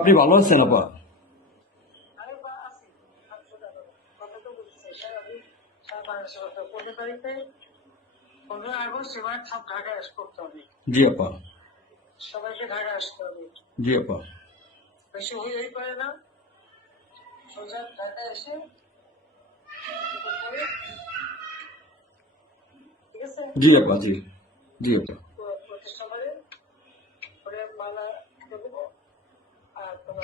আপনি ভালো আছেন, আপা? জি, আপা। সবাইকে ঢাকা আসতে হবে জি, আপা। বেশি পারে না সোজা এসে জি, আপা, জি। জি, আপা। প্র- প্রতিষ্ঠাবারে পরে মালা দেবো আর তোমার ইয়ে করবা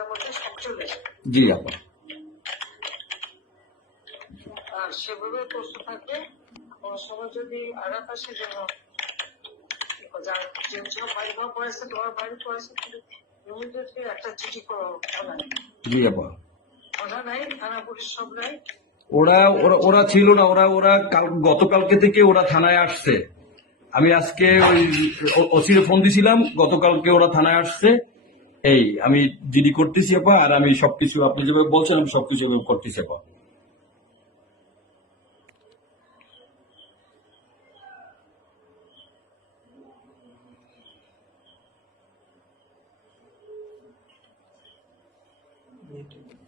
মধ্যে সব চলে আসে। জি আপা। আর সেভাবে থাকবে কোনো সময় যদি আঘাত আসে যেন যার যে বাড়ি ঘর পড়েছে তোমার বাড়ি পড়েছে ইমিডিয়েটলি একটা চিঠি করো জি আপা। কথা নাই থানা পুলিশ সব নাই। ওরা ওরা ওরা ছিল না ওরা ওরা কাল গতকালকে থেকে ওরা থানায় আসছে। আমি আজকে ওই অসিরে ফোন দিছিলাম গতকালকে ওরা থানায় আসছে। এই, আমি যিনি করতেছি আপা, আর আমি সবকিছু আপনি যেভাবে বলছেন, আমি সবকিছু এভাবে করতেছি আপা Meeting.